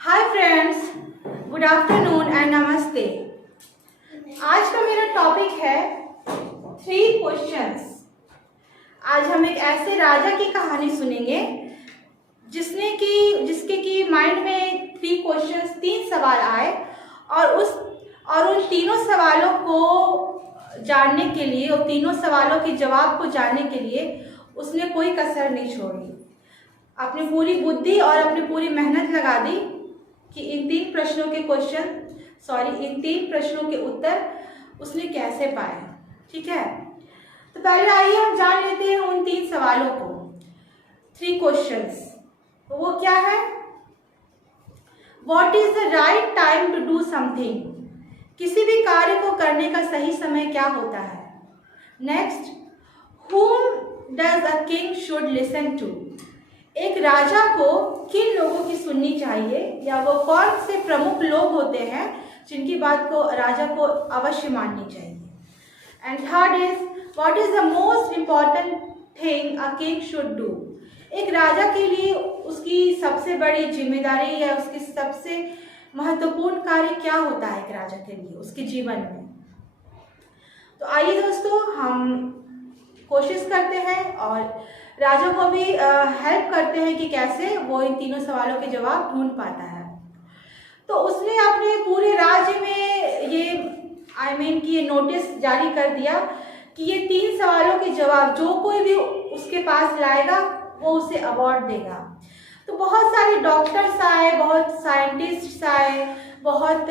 Hi friends, good afternoon and नमस्ते। आज का मेरा टॉपिक है 3 क्वेश्चंस। आज हम एक ऐसे राजा की कहानी सुनेंगे जिसके की माइंड में 3 क्वेश्चंस, 3 सवाल आए और उन तीनों सवालों को जानने के लिए, और तीनों सवालों के जवाब को जानने के लिए उसने कोई कसर नहीं छोड़ी। अपनी पूरी बुद्धि और अपनी पूरी मेहनत लगा दी कि इन 3 प्रश्नों के उत्तर उसने कैसे पाए। ठीक है, तो पहले आइए हम जान लेते हैं उन 3 सवालों को, 3 क्वेश्चंस। तो वो क्या है? What is the right time to do something? किसी भी कार्य को करने का सही समय क्या होता है? Next, whom does a king should listen to? एक राजा को किन लोगों की सुननी चाहिए, या वो कौन से प्रमुख लोग होते हैं जिनकी बात को राजा को अवश्य माननी चाहिए? And third is, what is the most important thing a king should do? एक राजा के लिए उसकी सबसे बड़ी जिम्मेदारी या उसकी सबसे महत्वपूर्ण कार्य क्या होता है एक राजा के लिए उसके जीवन में? तो आइए दोस्तों, हम कोशिश करते हैं और राजा को भी हेल्प करते हैं कि कैसे वो इन तीनों सवालों के जवाब ढूंढ पाता है। तो उसने अपने पूरे राज्य में ये नोटिस जारी कर दिया कि ये 3 सवालों के जवाब जो कोई भी उसके पास लाएगा वो उसे अवार्ड देगा। तो बहुत सारे डॉक्टर्स आए, बहुत साइंटिस्ट्स आए, बहुत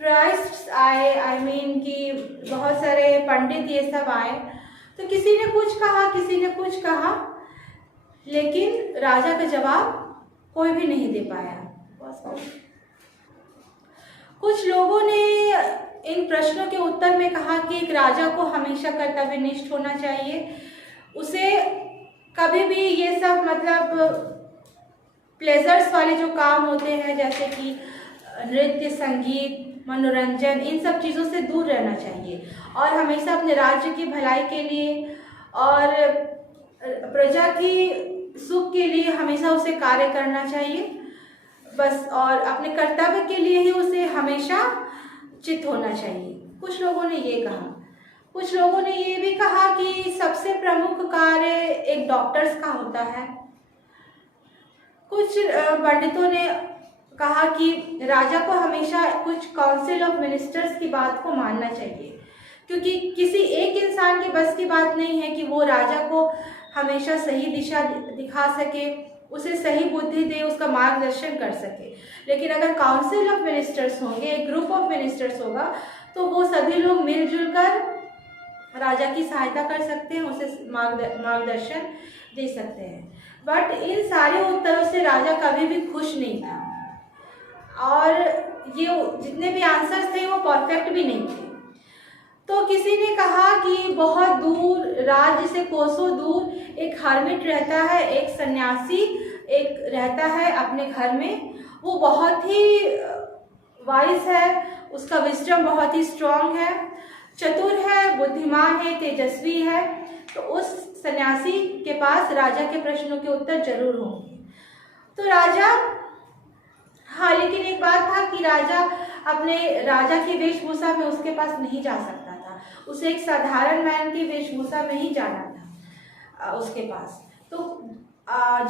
प्राइस्ट आए, कि बहुत सारे पंडित ये सब आए। तो किसी ने कुछ कहा, किसी ने कुछ कहा, लेकिन राजा का जवाब कोई भी नहीं दे पाया। कुछ लोगों ने इन प्रश्नों के उत्तर में कहा कि एक राजा को हमेशा कर्तव्यनिष्ठ होना चाहिए, उसे कभी भी ये सब प्लेजर्स वाले जो काम होते हैं जैसे कि नृत्य, संगीत, मनोरंजन, इन सब चीज़ों से दूर रहना चाहिए और हमेशा अपने राज्य की भलाई के लिए और प्रजा की सुख के लिए हमेशा उसे कार्य करना चाहिए बस, और अपने कर्तव्य के लिए ही उसे हमेशा चित होना चाहिए। कुछ लोगों ने ये कहा। कुछ लोगों ने ये भी कहा कि सबसे प्रमुख कार्य एक डॉक्टर्स का होता है। कुछ पंडितों ने कहा कि राजा को हमेशा कुछ काउंसिल ऑफ मिनिस्टर्स की बात को मानना चाहिए, क्योंकि किसी एक इंसान की बस की बात नहीं है कि वो राजा को हमेशा सही दिशा दिखा सके, उसे सही बुद्धि दे, उसका मार्गदर्शन कर सके। लेकिन अगर काउंसिल ऑफ मिनिस्टर्स होंगे, एक ग्रुप ऑफ मिनिस्टर्स होगा, तो वो सभी लोग मिलजुल कर राजा की सहायता कर सकते हैं, उसे मार्गदर्शन दे सकते हैं। बट इन सारे उत्तरों से राजा कभी भी खुश नहीं था और ये जितने भी आंसर्स थे वो परफेक्ट भी नहीं थे। तो किसी ने कहा कि बहुत दूर, राज्य से कोसों दूर एक हर्मिट रहता है, एक सन्यासी एक रहता है अपने घर में। वो बहुत ही वाइज है, उसका विजडम बहुत ही स्ट्रांग है, चतुर है, बुद्धिमान है, तेजस्वी है। तो उस सन्यासी के पास राजा के प्रश्नों के उत्तर जरूर होंगे। तो राजा, हाँ, लेकिन एक बात था कि राजा अपने राजा की वेशभूषा में उसके पास नहीं जा सकता था, उसे एक साधारण मैन की वेशभूषा में ही जाना था उसके पास। तो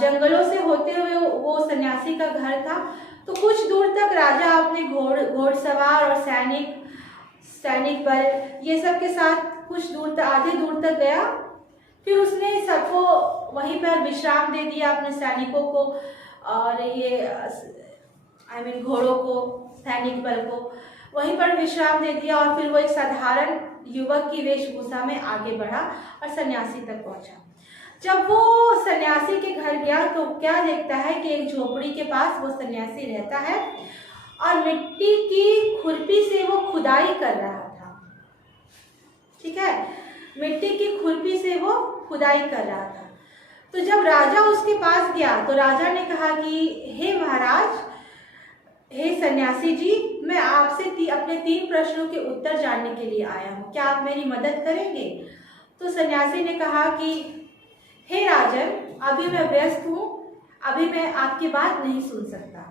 जंगलों से होते हुए वो सन्यासी का घर था। तो कुछ दूर तक राजा अपने घोड़सवार और सैनिक बल ये सब के साथ कुछ दूर तक, आधे दूर तक गया। फिर उसने सबको वहीं पर विश्राम दे दिया, अपने सैनिकों को और घोड़ों को, सैनिक बल को वहीं पर विश्राम दे दिया। और फिर वो एक साधारण युवक की वेशभूषा में आगे बढ़ा और सन्यासी तक पहुंचा। जब वो सन्यासी के घर गया तो क्या देखता है कि एक झोपड़ी के पास वो सन्यासी रहता है और मिट्टी की खुरपी से वो खुदाई कर रहा था। ठीक है, मिट्टी की खुरपी से वो खुदाई कर रहा था। तो जब राजा उसके पास गया तो राजा ने कहा कि हे महाराज, हे सन्यासी जी, मैं आपसे अपने 3 प्रश्नों के उत्तर जानने के लिए आया हूँ, क्या आप मेरी मदद करेंगे? तो सन्यासी ने कहा कि हे राजन, अभी मैं व्यस्त हूँ, अभी मैं आपकी बात नहीं सुन सकता।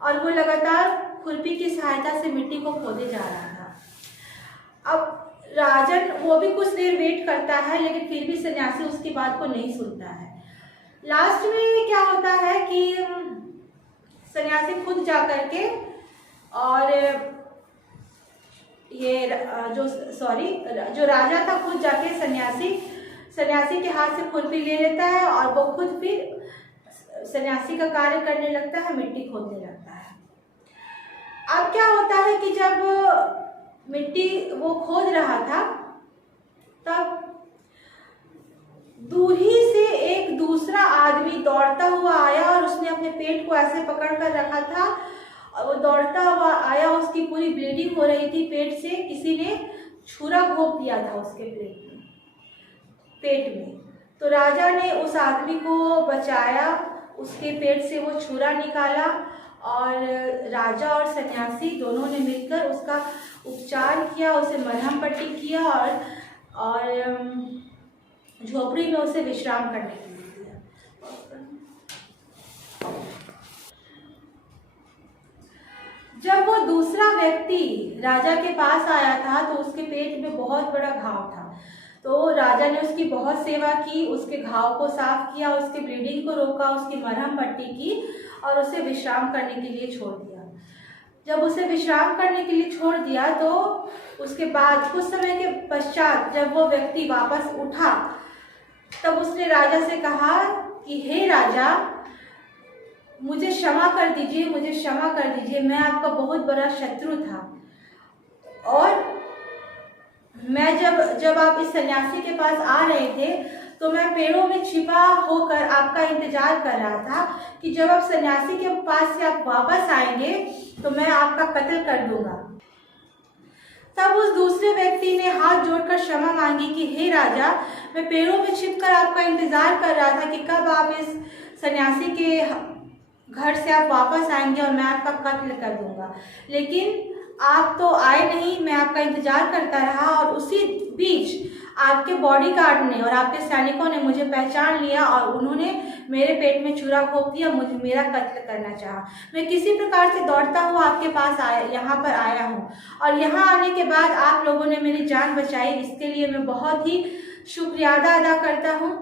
और वो लगातार खुरपी की सहायता से मिट्टी को खोदे जा रहा था। अब राजन वो भी कुछ देर वेट करता है, लेकिन फिर भी सन्यासी उसकी बात को नहीं सुनता है। लास्ट में क्या होता है कि सन्यासी खुद जा करके और जो राजा था खुद जाके सन्यासी के हाथ से खुरपी ले लेता है और वो खुद फिर सन्यासी का कार्य करने लगता है, मिट्टी खोदने लगता है। अब क्या होता है कि जब मिट्टी वो खोद रहा था तब दूर ही से एक दूसरा आदमी दौड़ता हुआ आया और उसने अपने पेट को ऐसे पकड़ कर रखा था और वो दौड़ता हुआ आया, उसकी पूरी ब्लीडिंग हो रही थी पेट से, किसी ने छुरा घोंप दिया था उसके पेट में। तो राजा ने उस आदमी को बचाया, उसके पेट से वो छुरा निकाला और राजा और सन्यासी दोनों ने मिलकर उसका उपचार किया, उसे मरहम पट्टी किया और झोपड़ी में उसे विश्राम करने के लिए दिया। जब वो दूसरा व्यक्ति राजा के पास आया था तो उसके पेट में बहुत बड़ा घाव था। तो राजा ने उसकी बहुत सेवा की, उसके घाव को साफ किया, उसकी ब्लीडिंग को रोका, उसकी मरहम पट्टी की और उसे विश्राम करने के लिए छोड़ दिया। जब उसे विश्राम करने के लिए छोड़ दिया तो उसके बाद कुछ समय के पश्चात जब वो व्यक्ति वापस उठा तब उसने राजा से कहा कि हे राजा, मुझे क्षमा कर दीजिए, मुझे क्षमा कर दीजिए, मैं आपका बहुत बड़ा शत्रु था और मैं जब आप इस सन्यासी के पास आ रहे थे तो मैं पेड़ों में छिपा होकर आपका इंतजार कर रहा था कि जब आप सन्यासी के पास से आप वापस आएंगे तो मैं आपका कत्ल कर दूंगा। तब उस दूसरे व्यक्ति ने हाथ जोड़कर क्षमा मांगी कि हे राजा, मैं पेड़ों में छिपकर आपका इंतजार कर रहा था कि कब आप इस सन्यासी के घर से आप वापस आएंगे और मैं आपका कत्ल कर दूंगा, लेकिन आप तो आए नहीं। मैं आपका इंतजार करता रहा और उसी बीच आपके बॉडीगार्ड ने और आपके सैनिकों ने मुझे पहचान लिया और उन्होंने मेरे पेट में छुरा घोंप दिया, मुझे मेरा कत्ल करना चाहा। मैं किसी प्रकार से दौड़ता हुआ आपके पास यहाँ पर आया हूँ और यहाँ आने के बाद आप लोगों ने मेरी जान बचाई, इसके लिए मैं बहुत ही शुक्रियादा अदा करता हूँ।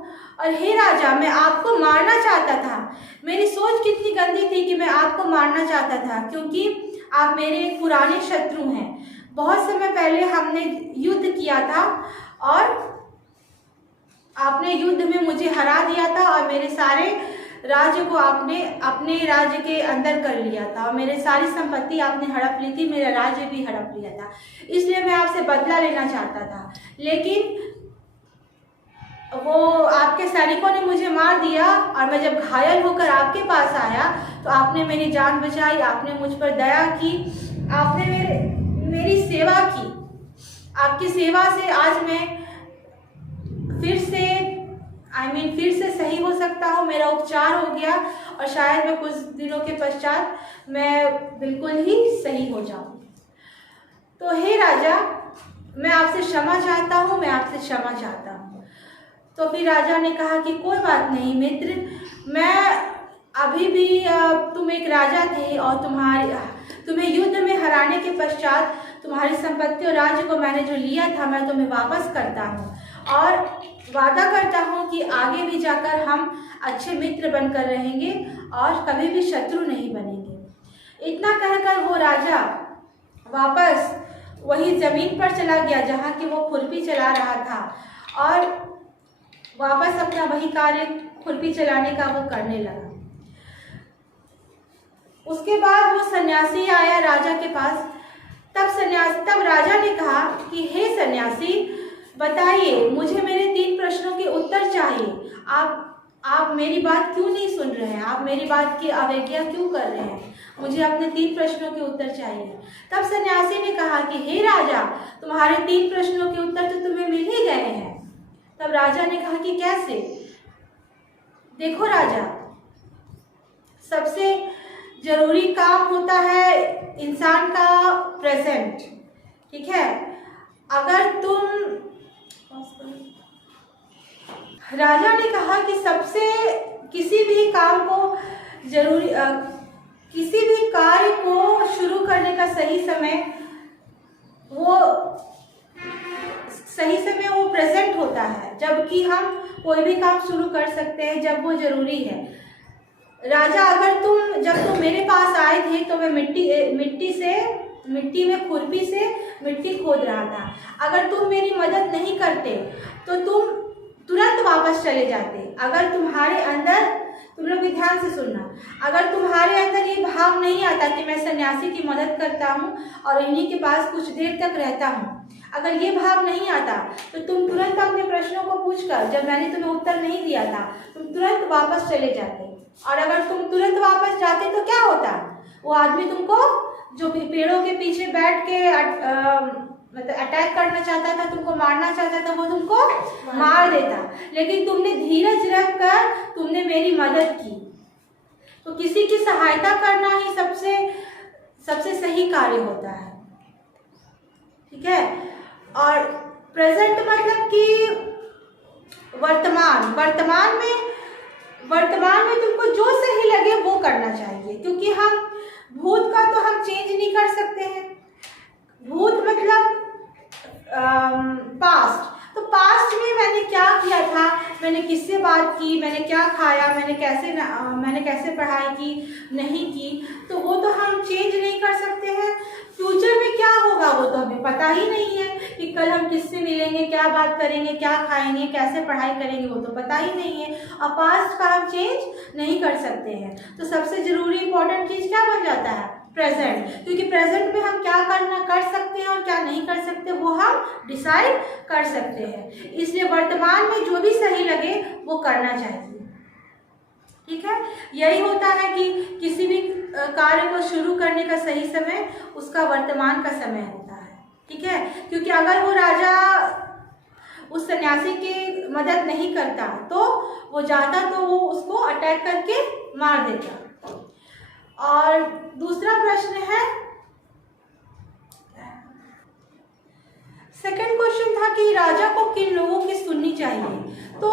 और हे राजा, मैं आपको मारना चाहता था। मेरी सोच कितनी गंदी थी कि मैं आपको मारना चाहता था, क्योंकि आप मेरे एक पुराने शत्रु हैं। बहुत समय पहले हमने युद्ध किया था और आपने युद्ध में मुझे हरा दिया था और मेरे सारे राज्य को आपने अपने राज्य के अंदर कर लिया था और मेरे सारी संपत्ति आपने हड़प ली थी, मेरा राज्य भी हड़प लिया था। इसलिए मैं आपसे बदला लेना चाहता था, लेकिन वो आपके सैनिकों ने मुझे मार दिया और मैं जब घायल होकर आपके पास आया तो आपने मेरी जान बचाई, आपने मुझ पर दया की, आपने मेरी सेवा की। आपकी सेवा से आज मैं फिर से सही हो सकता हूँ, मेरा उपचार हो गया और शायद मैं कुछ दिनों के पश्चात मैं बिल्कुल ही सही हो जाऊँ। तो हे राजा, मैं आपसे क्षमा चाहता हूँ, मैं आपसे क्षमा चाहता हूँ। तो फिर राजा ने कहा कि कोई बात नहीं मित्र, मैं अभी भी तुम एक राजा थे और तुम्हें युद्ध में हराने के पश्चात तुम्हारी संपत्ति और राज्य को मैंने जो लिया था मैं तुम्हें वापस करता हूँ और वादा करता हूँ कि आगे भी जाकर हम अच्छे मित्र बनकर रहेंगे और कभी भी शत्रु नहीं बनेंगे। इतना कहकर वो राजा वापस वही जमीन पर चला गया जहाँ की वो खुरपी चला रहा था और वापस अपना वही कार्य खुरपी चलाने का वो करने लगा। उसके बाद वो सन्यासी आया राजा के पास। तब राजा ने कहा कि हे सन्यासी, बताइए, मुझे मेरे 3 प्रश्नों के उत्तर चाहिए। आप मेरी बात क्यों नहीं सुन रहे हैं? आप मेरी बात की अवज्ञा क्यों कर रहे हैं? मुझे अपने 3 प्रश्नों के उत्तर चाहिए। तब सन्यासी ने कहा कि हे राजा, तुम्हारे 3 प्रश्नों के उत्तर तो तुम्हें मिल ही गए हैं। तब राजा ने कहा कि कैसे? देखो राजा, सबसे जरूरी काम होता है इंसान का प्रेजेंट, ठीक है? अगर राजा ने कहा कि किसी भी काम को किसी भी कार्य को शुरू करने का सही समय वो प्रेजेंट होता है, जबकि हम कोई भी काम शुरू कर सकते हैं जब वो जरूरी है। राजा, जब तुम मेरे पास आए थे तो मैं मिट्टी में खुरपी से मिट्टी खोद रहा था। अगर तुम मेरी मदद नहीं करते तो तुम तुरंत वापस चले जाते। अगर तुम्हारे अंदर, तुम लोग भी ध्यान से सुनना, अगर तुम्हारे अंदर ये भाव नहीं आता कि मैं सन्यासी की मदद करता हूँ और इन्हीं के पास कुछ देर तक रहता हूँ, अगर ये भाव नहीं आता तो तुम तुरंत अपने प्रश्नों को पूछकर, जब मैंने तुम्हें उत्तर नहीं दिया था, तुम तुरंत वापस चले जाते। और अगर तुम तुरंत वापस जाते तो क्या होता, वो आदमी तुमको जो पेड़ों के पीछे बैठ के मतलब अटैक करना चाहता था, तुमको मारना चाहता था, वो तुमको मार देता। लेकिन तुमने धीरज रखकर तुमने मेरी मदद की। तो किसी की सहायता करना ही सबसे सही कार्य होता है, ठीक है। और प्रेजेंट मतलब कि वर्तमान में तुमको जो सही लगे वो करना चाहिए, क्योंकि हम भूत का तो हम चेंज नहीं कर सकते हैं। भूत मतलब पास्ट। तो पास्ट में मैंने क्या किया था, मैंने किससे बात की, मैंने क्या खाया, मैंने कैसे पढ़ाई की, नहीं की, तो वो तो हम चेंज नहीं कर सकते हैं। फ्यूचर में क्या होगा वो तो हमें पता ही नहीं है कि कल हम किससे मिलेंगे, क्या बात करेंगे, क्या खाएंगे, कैसे पढ़ाई करेंगे, वो तो पता ही नहीं है। और पास्ट का हम चेंज नहीं कर सकते हैं। तो सबसे जरूरी इंपॉर्टेंट चीज़ क्या बन जाता है, प्रेजेंट। क्योंकि प्रेजेंट में हम क्या कर सकते हैं और क्या नहीं कर सकते वो हम डिसाइड कर सकते हैं। इसलिए वर्तमान में जो भी सही लगे वो करना चाहिए, ठीक है। यही होता है कि किसी भी कार्य को शुरू करने का सही समय उसका वर्तमान का समय होता है, ठीक है। क्योंकि अगर वो राजा उस सन्यासी की मदद नहीं करता तो वो जाता तो वो उसको अटैक करके मार देता। और दूसरा प्रश्न है, सेकंड क्वेश्चन था कि राजा को किन लोगों की सुननी चाहिए। तो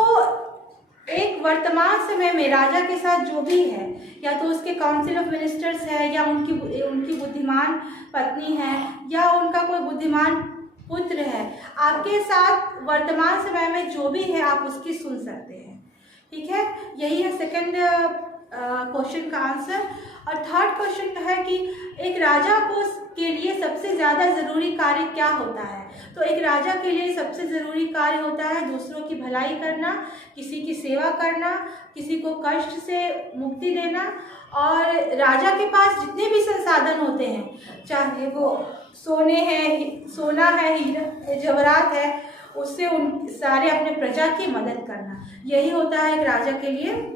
एक वर्तमान समय में राजा के साथ जो भी है, या तो उसके काउंसिल ऑफ मिनिस्टर्स है, या उनकी बुद्धिमान पत्नी है, या उनका कोई बुद्धिमान पुत्र है, आपके साथ वर्तमान समय में जो भी है आप उसकी सुन सकते हैं, ठीक है। यही है सेकंड क्वेश्चन का आंसर। और थर्ड क्वेश्चन है कि एक राजा के लिए सबसे ज़्यादा ज़रूरी कार्य क्या होता है। तो एक राजा के लिए सबसे ज़रूरी कार्य होता है दूसरों की भलाई करना, किसी की सेवा करना, किसी को कष्ट से मुक्ति देना। और राजा के पास जितने भी संसाधन होते हैं, चाहे वो सोना है, हीरा जवाहरात है, उससे उन सारे अपने प्रजा की मदद करना, यही होता है एक राजा के लिए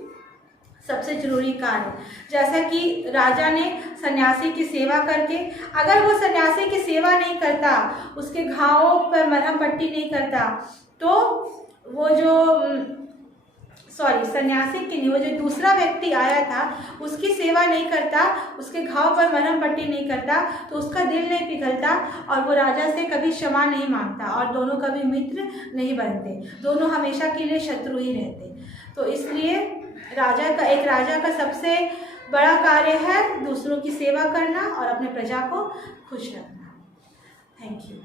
सबसे जरूरी कार्य। जैसा कि राजा ने सन्यासी की सेवा करके, अगर वो सन्यासी की सेवा नहीं करता, उसके घावों पर मरहम पट्टी नहीं करता, तो वो सन्यासी की नहीं, वो जो दूसरा व्यक्ति आया था उसकी सेवा नहीं करता, उसके घाव पर मरहम पट्टी नहीं करता, तो उसका दिल नहीं पिघलता और वो राजा से कभी क्षमा नहीं मांगता और दोनों कभी मित्र नहीं बनते, दोनों हमेशा के लिए शत्रु ही रहते। तो इसलिए एक राजा का सबसे बड़ा कार्य है दूसरों की सेवा करना और अपने प्रजा को खुश रखना। Thank you.